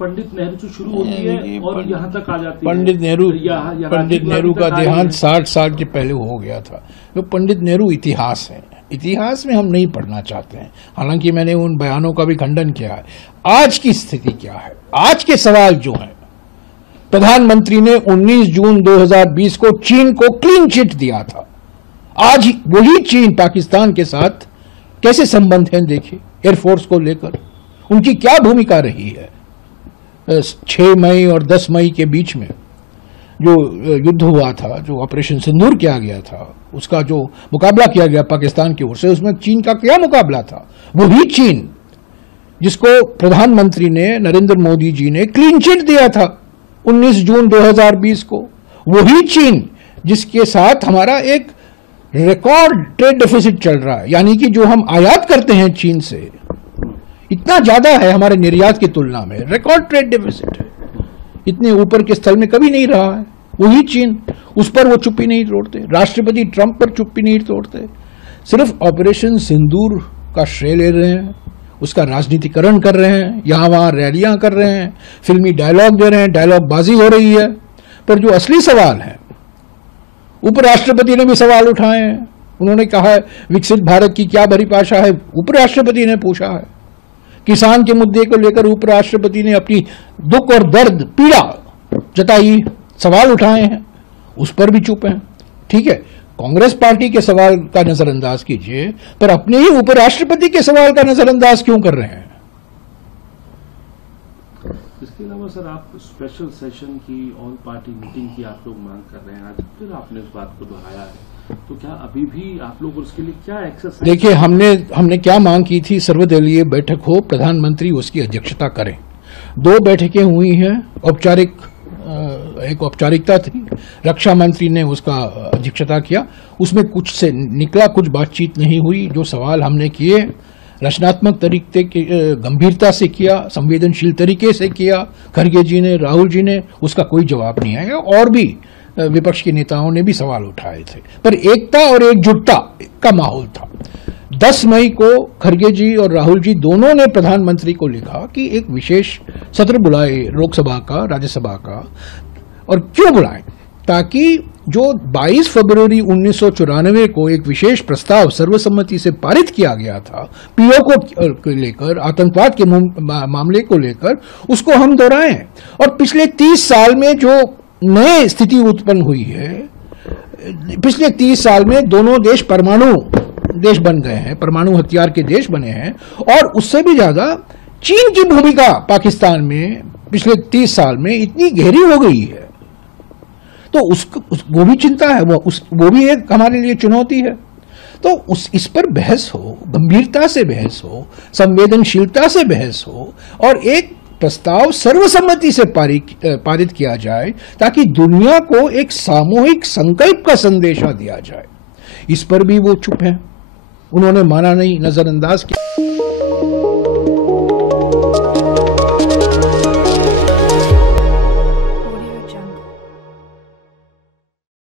पंडित नेहरू से शुरू होती है और यहाँ तक आ जाती है। पंडित नेहरू का देहांत 60 साल के पहले हो गया था। तो पंडित नेहरू इतिहास है, इतिहास में हम नहीं पढ़ना चाहते हैं। हालांकि मैंने उन बयानों का भी खंडन किया है। आज की स्थिति क्या है, आज के सवाल जो है, प्रधानमंत्री ने 19 जून 2020 को चीन को क्लीन चिट दिया था। आज वही चीन पाकिस्तान के साथ कैसे संबंध हैं देखिए, एयरफोर्स को लेकर उनकी क्या भूमिका रही है। 6 मई और 10 मई के बीच में जो युद्ध हुआ था, जो ऑपरेशन सिंदूर किया गया था, उसका जो मुकाबला किया गया पाकिस्तान की ओर से, उसमें चीन का क्या मुकाबला था। वही चीन जिसको प्रधानमंत्री ने, नरेंद्र मोदी जी ने क्लीन चिट दिया था 19 जून 2020 को। वही चीन जिसके साथ हमारा एक रिकॉर्ड ट्रेड डेफिसिट चल रहा है, यानी कि जो हम आयात करते हैं चीन से इतना ज्यादा है हमारे निर्यात की तुलना में, रिकॉर्ड ट्रेड डेफिसिट है, इतने ऊपर के स्थल में कभी नहीं रहा है। वही चीन, उस पर वो चुप्पी नहीं तोड़ते, राष्ट्रपति ट्रंप पर चुप्पी नहीं तोड़ते, सिर्फ ऑपरेशन सिंदूर का श्रेय ले रहे हैं, उसका राजनीतिकरण कर रहे हैं, यहां वहां रैलियां कर रहे हैं, फिल्मी डायलॉग दे रहे हैं, डायलॉग बाजी हो रही है। पर जो असली सवाल है, उपराष्ट्रपति ने भी सवाल उठाए हैं। उन्होंने कहा है विकसित भारत की क्या परिभाषा है, उपराष्ट्रपति ने पूछा है। किसान के मुद्दे को लेकर उपराष्ट्रपति ने अपनी दुख और दर्द, पीड़ा जताई, सवाल उठाए हैं, उस पर भी चुप हैं। ठीक है, कांग्रेस पार्टी के सवाल का नजरअंदाज कीजिए, पर अपने ही उपराष्ट्रपति के सवाल का नजरअंदाज क्यों कर रहे हैं? इसके अलावा सर, आप स्पेशल सेशन की, ऑल पार्टी मीटिंग की आप लोग मांग कर रहे हैं, आज फिर आपने इस बात को दोहराया है, तो क्या अभी भी आप लोग उसके लिए क्या एक्सरसाइज? देखिए, हमने क्या मांग की थी, सर्वदलीय बैठक हो, प्रधानमंत्री उसकी अध्यक्षता करें। 2 बैठकें हुई हैं, एक औपचारिकता थी, रक्षा मंत्री ने उसका अध्यक्षता किया, उसमें कुछ से निकला, कुछ बातचीत नहीं हुई। जो सवाल हमने किए रचनात्मक तरीके के, गंभीरता से किया, संवेदनशील तरीके से किया, खड़गे जी ने, राहुल जी ने, उसका कोई जवाब नहीं आया। और भी विपक्ष के नेताओं ने भी सवाल उठाए थे, पर एकता और एकजुटता का माहौल था। 10 मई को खड़गे जी और राहुल जी दोनों ने प्रधानमंत्री को लिखा कि एक विशेष सत्र बुलाए लोकसभा का, राज्यसभा का, और क्यों बुलाएं, ताकि जो 22 फरवरी 1994 को एक विशेष प्रस्ताव सर्वसम्मति से पारित किया गया था पीओ को लेकर, आतंकवाद के मामले को लेकर, उसको हम दोहराएं। और पिछले 30 साल में जो नई स्थिति उत्पन्न हुई है, पिछले 30 साल में दोनों देश परमाणु देश बन गए हैं, परमाणु हथियार के देश बने हैं, और उससे भी ज्यादा चीन की भूमिका पाकिस्तान में पिछले 30 साल में इतनी गहरी हो गई है, तो वो भी चिंता है, वो भी एक हमारे लिए चुनौती है। तो इस पर बहस हो, गंभीरता से बहस हो, संवेदनशीलता से बहस हो, और एक प्रस्ताव सर्वसम्मति से पारित किया जाए, ताकि दुनिया को एक सामूहिक संकल्प का संदेशा दिया जाए। इस पर भी वो चुप हैं, उन्होंने माना नहीं, नजरअंदाज किया।